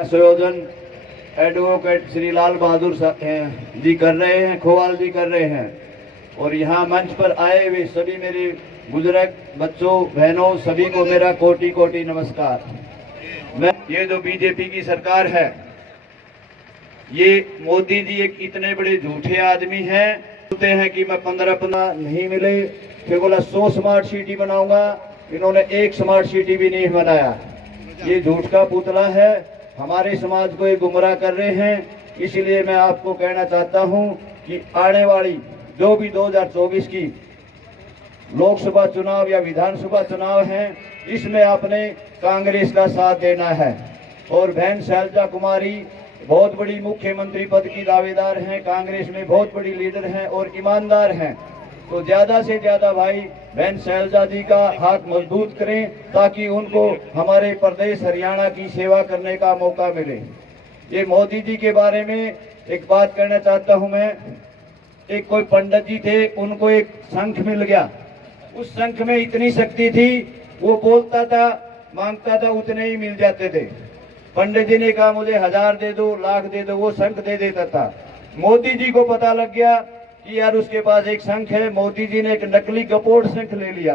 संयोजन एडवोकेट श्री लाल बहादुर जी कर रहे हैं, खोवाल जी कर रहे हैं। और यहाँ मंच पर आए हुए सभी मेरे बुजुर्ग बच्चों बहनों सभी को मेरा कोटि कोटि नमस्कार। ये जो बीजेपी की सरकार है, ये मोदी जी एक इतने बड़े झूठे आदमी हैं। बोलते हैं कि मैं 15 नहीं मिले, फिर बोला 100 स्मार्ट सिटी बनाऊंगा, इन्होंने एक स्मार्ट सिटी भी नहीं बनाया। ये झूठ का पुतला है, हमारे समाज को ये गुमराह कर रहे हैं। इसलिए मैं आपको कहना चाहता हूं कि आने वाली जो भी 2024 की लोकसभा चुनाव या विधानसभा चुनाव है, इसमें आपने कांग्रेस का साथ देना है। और बहन शैलजा कुमारी बहुत बड़ी मुख्यमंत्री पद की दावेदार हैं, कांग्रेस में बहुत बड़ी लीडर हैं और ईमानदार हैं। तो ज्यादा से ज्यादा भाई बहन शैलजा जी का हाथ मजबूत करें, ताकि उनको हमारे प्रदेश हरियाणा की सेवा करने का मौका मिले। ये मोदी जी के बारे में एक बात कहना चाहता हूं मैं। एक कोई पंडित जी थे, उनको एक शंख मिल गया। उस शंख में इतनी शक्ति थी, वो बोलता था मांगता था उतने ही मिल जाते थे। पंडित जी ने कहा मुझे 1000 दे दो, लाख दे दो, वो शंख दे देता था। मोदी जी को पता लग गया कि यार उसके पास एक शंख है। मोदी जी ने एक नकली गपोट शंख ले लिया।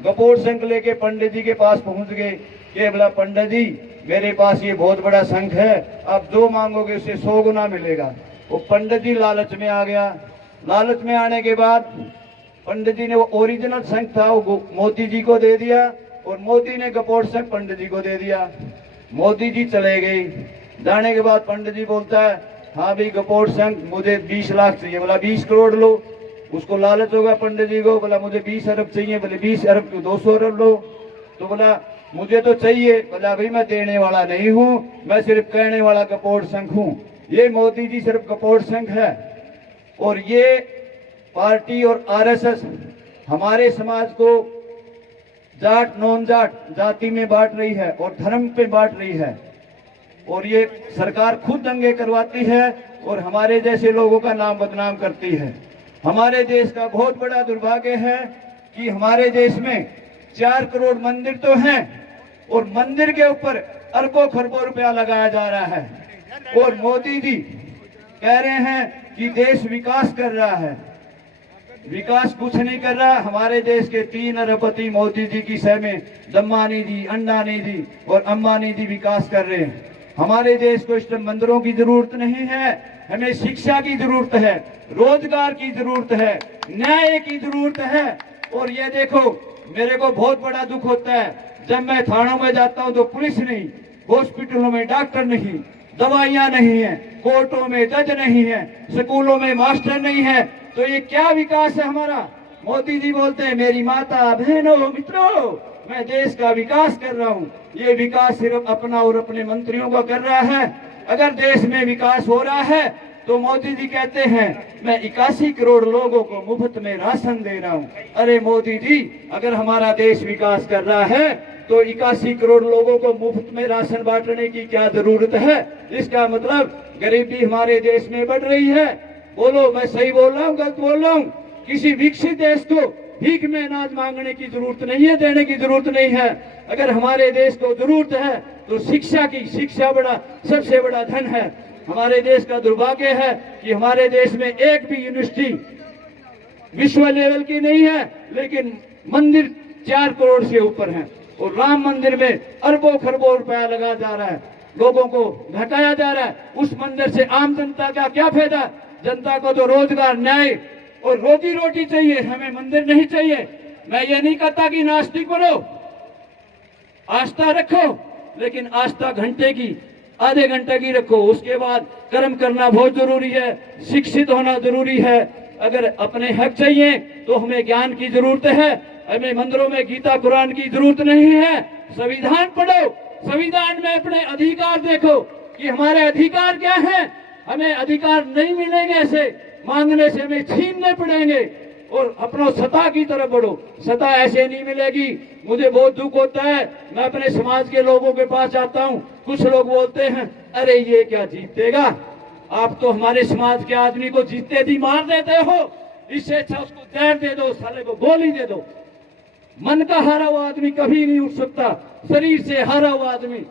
गपोट शंख लेके पंडित जी के पास पहुंच गए कि बोला पंडित जी मेरे पास ये बहुत बड़ा शंख है, आप जो मांगोगे उससे 100 गुना मिलेगा। वो पंडित जी लालच में आ गया। लालच में आने के बाद पंडित जी ने वो ओरिजिनल शंख था वो मोदी जी को दे दिया, और मोदी ने गपोट शंख पंडित जी को दे दिया। मोदी जी चले गए। जाने के बाद पंडित जी बोलता है हाँ भाई गपोट शंख मुझे 20 लाख चाहिए। बोला 20 करोड़ लो। उसको लालच होगा पंडित जी को, बोला मुझे 20 अरब चाहिए। बोले 20 अरब क्यों, 200 अरब लो। तो बोला मुझे तो चाहिए। बोला भाई मैं देने वाला नहीं हूँ, मैं सिर्फ कहने वाला गपोट शंख हूँ। ये मोदी जी सिर्फ गपोट शंख है। और ये पार्टी और आरएसएस हमारे समाज को जाट नॉन जाट जाति में बांट रही है और धर्म पे बांट रही है। और ये सरकार खुद दंगे करवाती है और हमारे जैसे लोगों का नाम बदनाम करती है। हमारे देश का बहुत बड़ा दुर्भाग्य है कि हमारे देश में 4 करोड़ मंदिर तो हैं और मंदिर के ऊपर अरबों खरबों रुपया लगाया जा रहा है। और मोदी जी कह रहे हैं कि देश विकास कर रहा है। विकास कुछ नहीं कर रहा। हमारे देश के 3 अरबपति मोदी जी की सह में दम्मानी जी, अंडानी जी और अंबानी जी विकास कर रहे हैं। हमारे देश को इस मंदिरों की जरूरत नहीं है, हमें शिक्षा की जरूरत है, रोजगार की जरूरत है, न्याय की जरूरत है। और ये देखो मेरे को बहुत बड़ा दुख होता है जब मैं थानों में जाता हूँ तो पुलिस नहीं, हॉस्पिटलों में डॉक्टर नहीं, दवाइयां नहीं है, कोर्टों में जज नहीं है, स्कूलों में मास्टर नहीं है। तो ये क्या विकास है हमारा। मोदी जी बोलते हैं मेरी माता बहनों मित्रों मैं देश का विकास कर रहा हूँ। ये विकास सिर्फ अपना और अपने मंत्रियों का कर रहा है। अगर देश में विकास हो रहा है तो मोदी जी कहते हैं मैं 81 करोड़ लोगों को मुफ्त में राशन दे रहा हूँ। अरे मोदी जी अगर हमारा देश विकास कर रहा है तो 81 करोड़ लोगों को मुफ्त में राशन बांटने की क्या जरूरत है। इसका मतलब गरीबी हमारे देश में बढ़ रही है। बोलो मैं सही बोल रहा हूँ गलत बोल रहा हूँ। किसी विकसित देश को भीख में अनाज मांगने की जरूरत नहीं है, देने की जरूरत नहीं है। अगर हमारे देश को जरूरत है तो शिक्षा की, शिक्षा बड़ा सबसे बड़ा धन है। हमारे देश का दुर्भाग्य है कि हमारे देश में एक भी यूनिवर्सिटी विश्व लेवल की नहीं है, लेकिन मंदिर 4 करोड़ से ऊपर हैं। और राम मंदिर में अरबों खरबों रुपया लगाया जा रहा है, लोगों को घटाया जा रहा है। उस मंदिर से आम जनता का क्या फायदा। जनता को तो रोजगार, न्याय और रोजी रोटी चाहिए, हमें मंदिर नहीं चाहिए। मैं ये नहीं कहता कि नास्तिक बनो, आस्था रखो, लेकिन आस्था घंटे की, आधे घंटे की रखो। उसके बाद कर्म करना बहुत जरूरी है, शिक्षित होना जरूरी है। अगर अपने हक चाहिए तो हमें ज्ञान की जरूरत है। हमें मंदिरों में गीता कुरान की जरूरत नहीं है। संविधान पढ़ो, संविधान में अपने अधिकार देखो कि हमारे अधिकार क्या है। हमें अधिकार नहीं मिलेंगे ऐसे मांगने से, हमें छीनने पड़ेंगे। और अपना सत्ता की तरफ बढ़ो, सत्ता ऐसे नहीं मिलेगी। मुझे बहुत दुख होता है, मैं अपने समाज के लोगों के पास जाता हूँ, कुछ लोग बोलते हैं अरे ये क्या जीतेगा, आप तो हमारे समाज के आदमी को जीतते ही मार देते हो, इससे अच्छा उसको जहर दे दो, साले को गोली दे दो। मन का हारा हुआ आदमी कभी नहीं उठ सकता, शरीर से हारा हुआ आदमी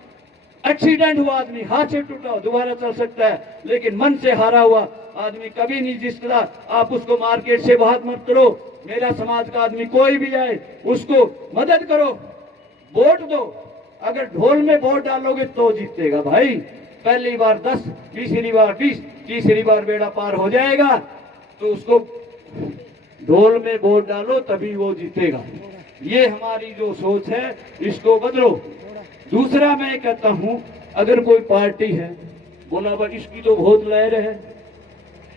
एक्सीडेंट हुआ आदमी, हाथ से टूटा दोबारा चल सकता है, लेकिन मन से हारा हुआ आदमी कभी नहीं जिसका। आप उसको मार्केट से बाहर मत करो। मेरा समाज का आदमी कोई भी आए उसको मदद करो, वोट दो। अगर ढोल में वोट डालोगे तो जीतेगा भाई। पहली बार 10, तीसरी बार 20, तीसरी बार बेड़ा पार हो जाएगा। तो उसको ढोल में वोट डालो तभी वो जीतेगा। ये हमारी जो सोच है इसको बदलो। दूसरा मैं कहता हूं, अगर कोई पार्टी है बोला भाई इसकी तो बहुत लहर है,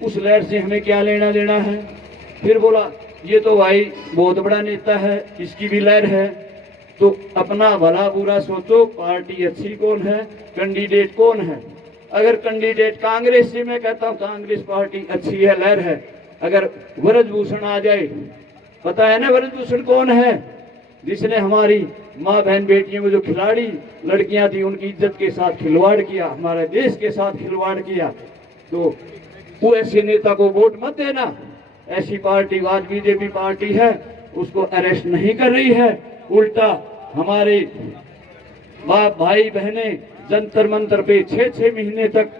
उस लहर से हमें क्या लेना देना है। फिर बोला ये तो भाई बहुत बड़ा नेता है, इसकी भी लहर है। तो अपना भला बुरा सोचो, पार्टी अच्छी कौन है, कैंडिडेट कौन है। अगर कैंडिडेट कांग्रेस से, मैं कहता हूं कांग्रेस पार्टी अच्छी है, लहर है। अगर ब्रजभूषण आ जाए, पता है ना ब्रजभूषण कौन है, जिसने हमारी माँ बहन बेटियों में जो खिलाड़ी लड़कियां थी उनकी इज्जत के साथ खिलवाड़ किया, हमारे देश के साथ खिलवाड़ किया। तो वो ऐसे नेता को वोट मत देना। ऐसी पार्टी आज बीजेपी पार्टी है, उसको अरेस्ट नहीं कर रही है, उल्टा हमारे बाप भाई बहने जंतर मंतर पे 6-6 महीने तक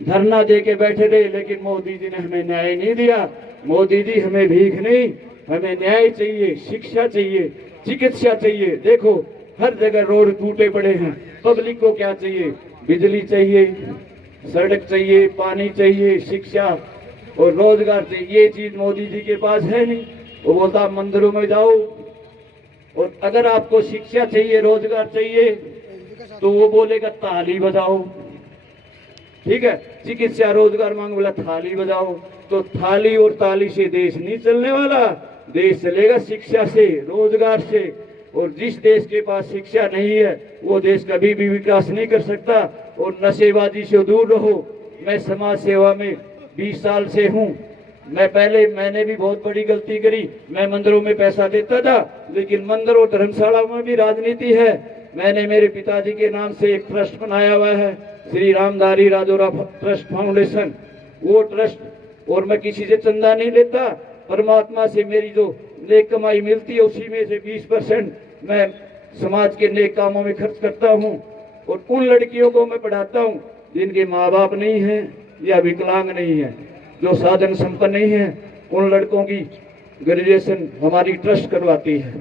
धरना दे के बैठे रहे, लेकिन मोदी जी ने हमें न्याय नहीं दिया। मोदी जी हमें भीख नहीं, हमें न्याय चाहिए, शिक्षा चाहिए, चिकित्सा चाहिए। देखो हर जगह रोड टूटे पड़े हैं। पब्लिक को क्या चाहिए, बिजली चाहिए, सड़क चाहिए, पानी चाहिए, शिक्षा और रोजगार चाहिए। ये चीज मोदी जी के पास है नहीं। वो बोलता आप मंदिरों में जाओ, और अगर आपको शिक्षा चाहिए, रोजगार चाहिए, तो वो बोलेगा ताली बजाओ। ठीक है, चिकित्सा रोजगार मांग, बोला थाली बजाओ। तो थाली और ताली से देश नहीं चलने वाला। देश चलेगा शिक्षा से, रोजगार से। और जिस देश के पास शिक्षा नहीं है वो देश कभी भी विकास नहीं कर सकता। और नशेबाजी से दूर रहो। मैं समाज सेवा में 20 साल से हूँ। मैंने भी बहुत बड़ी गलती करी। मैं मंदिरों में पैसा देता था, लेकिन मंदिर और धर्मशाला में भी राजनीति है। मैंने मेरे पिताजी के नाम से एक ट्रस्ट बनाया हुआ है, श्री रामधारी राजौरा ट्रस्ट फाउंडेशन। वो ट्रस्ट, और मैं किसी से चंदा नहीं लेता। परमात्मा से मेरी जो नेक कमाई मिलती है उसी में से 20% मैं समाज के नेक कामों में खर्च करता हूँ। और उन लड़कियों को मैं पढ़ाता हूँ जिनके माँ बाप नहीं है या विकलांग नहीं है, जो साधन संपन्न नहीं है। उन लड़कों की ग्रेजुएशन हमारी ट्रस्ट करवाती है।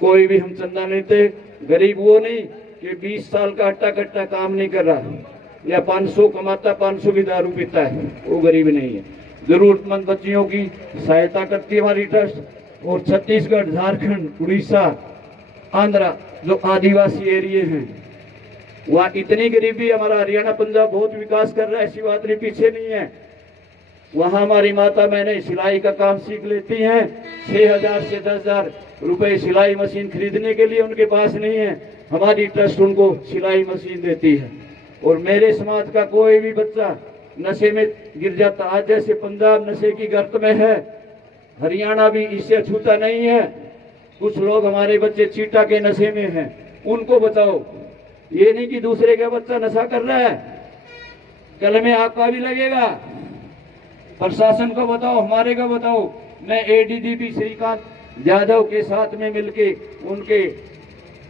कोई भी हम चंदा लेते। गरीब वो नहीं कि 20 साल का हट्टा कट्टा काम नहीं कर रहा, या 500 कमाता 500 की दारू पीता है, वो गरीब नहीं है। जरूरतमंद बच्चियों की सहायता करती है हमारी ट्रस्ट। और छत्तीसगढ़, झारखंड, उड़ीसा, आंध्रा जो आदिवासी एरिया हैं, वहाँ इतनी गरीबी। हमारा हरियाणा पंजाब बहुत विकास कर रहा है, ऐसी बात नहीं, पीछे नहीं है। वहाँ हमारी माता मैंने सिलाई का काम सीख लेती हैं। 6,000 से 10,000 रुपए सिलाई मशीन खरीदने के लिए उनके पास नहीं है, हमारी ट्रस्ट उनको सिलाई मशीन देती है। और मेरे समाज का कोई भी बच्चा नशे में गिर जाता, आज जैसे पंजाब नशे की गर्त में है, हरियाणा भी इससे छूता नहीं है। कुछ लोग हमारे बच्चे चीटा के नशे में हैं, उनको बचाओ। ये नहीं कि दूसरे का बच्चा नशा कर रहा है, कल में आपका भी लगेगा। प्रशासन को बताओ, हमारे को बताओ। मैं एडीजीपी श्रीकांत यादव के साथ में मिलके उनके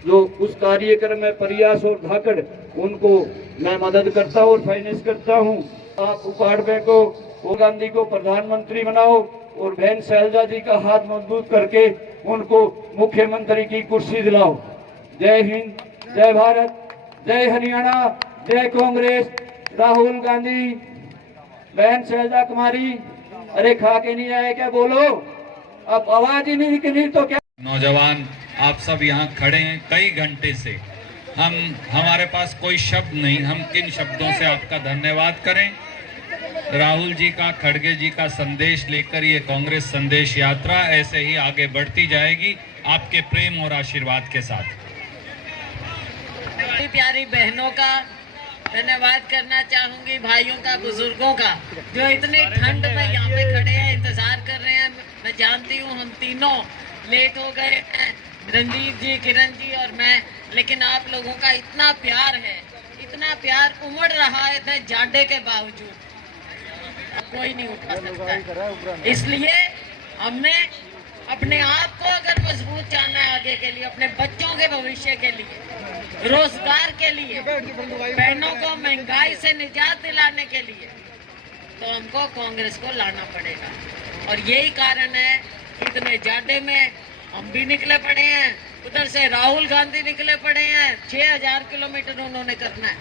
जो उस कार्यक्रम में प्रयास और धाकड़, उनको मैं मदद करता हूँ और फाइनेंस करता हूँ। आप उपाध्याय को, गांधी को प्रधानमंत्री बनाओ और बहन शैलजा जी का हाथ मजबूत करके उनको मुख्यमंत्री की कुर्सी दिलाओ। जय हिंद, जय भारत, जय हरियाणा, जय कांग्रेस। राहुल गांधी, बहन शैलजा कुमारी, अरे खा के नहीं आए क्या, बोलो। अब आवाज ही नहीं निकली तो क्या। नौजवान आप सब यहाँ खड़े हैं कई घंटे से, हमारे पास कोई शब्द नहीं, हम किन शब्दों से आपका धन्यवाद करें। राहुल जी का, खड़गे जी का संदेश लेकर ये कांग्रेस संदेश यात्रा ऐसे ही आगे बढ़ती जाएगी आपके प्रेम और आशीर्वाद के साथ। प्यारी बहनों का धन्यवाद करना चाहूंगी, भाइयों का, बुजुर्गों का, जो इतने ठंड में यहाँ पे खड़े हैं, इंतजार कर रहे हैं। मैं जानती हूँ हम तीनों लेट हो गए हैं, रंजीत जी, किरण जी और मैं, लेकिन आप लोगों का इतना प्यार है, इतना प्यार उमड़ रहा है इतने जाडे के बावजूद, कोई नहीं उठा सकता है। इसलिए हमने अपने आप को अगर मजबूत जानना है आगे के लिए, अपने बच्चों के भविष्य के लिए, रोजगार के लिए, बहनों को महंगाई से निजात दिलाने के लिए, तो हमको कांग्रेस को लाना पड़ेगा। और यही कारण है इतने जाडे में हम भी निकले पड़े हैं, उधर से राहुल गांधी निकले पड़े हैं, 6000 किलोमीटर उन्होंने करना है।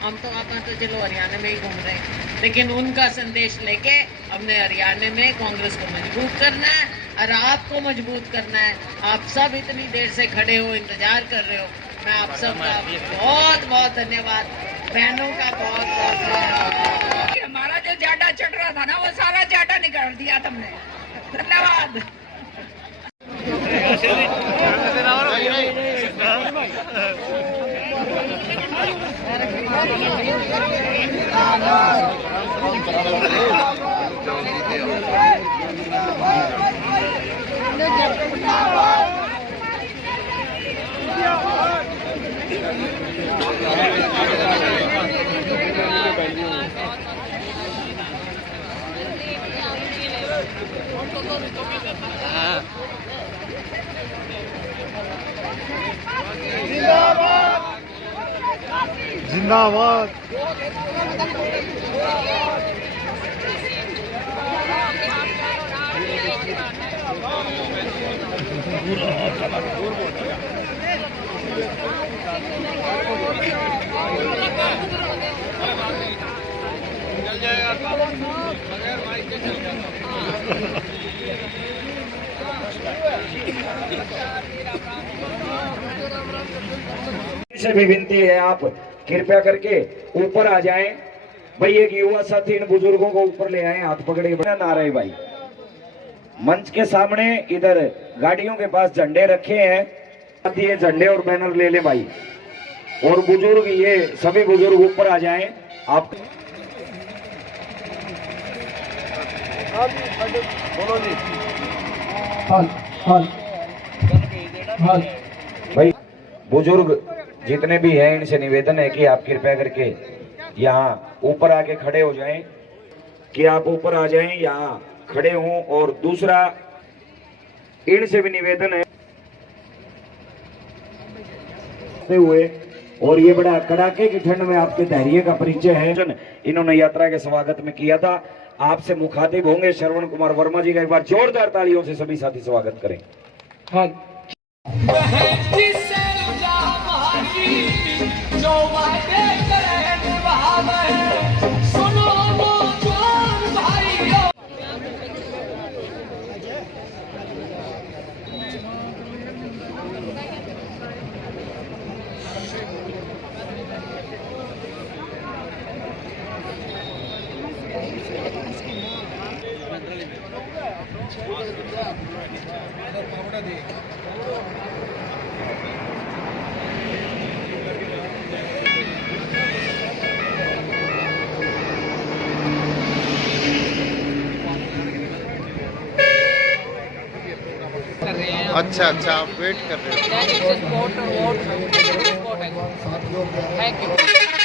हम तो आप तो चलो हरियाणा में ही घूम रहे हैं, लेकिन उनका संदेश लेके हमने हरियाणा में कांग्रेस को मजबूत करना है और आपको मजबूत करना है। आप सब इतनी देर से खड़े हो, इंतजार कर रहे हो, मैं आप सबका बहुत बहुत धन्यवाद, बहनों का बहुत बहुत धन्यवाद। हमारा जो जाडा चढ़ रहा था ना, वो सारा जाडा निकाल दिया तुमने, धन्यवाद। जिंदाबाद। से भी विनती है, आप कृपया करके ऊपर आ जाएं। भाई एक युवा साथी इन बुजुर्गों को ऊपर ले आए, हाथ पकड़े ना रहे भाई। मंच के सामने इधर गाड़ियों के पास झंडे रखे हैं, ये झंडे और बैनर ले ले भाई। और बुजुर्ग, ये सभी बुजुर्ग ऊपर आ जाएं। आप बोलो जी। भाई बुजुर्ग जितने भी हैं, इनसे निवेदन है कि आप कृपया करके यहाँ ऊपर आके खड़े हो जाएं, कि आप ऊपर आ जाएं, यहाँ खड़े हों। और दूसरा इनसे भी निवेदन है हुए, और ये बड़ा कड़ाके की ठंड में आपके धैर्य का परिचय है। इन्होंने यात्रा के स्वागत में किया था। आपसे मुखातिब होंगे श्रवण कुमार वर्मा जी का। एक बार जोरदार तालियों से सभी साथी स्वागत करें। अच्छा अच्छा, आप वेट कर रहे हो। Thank you.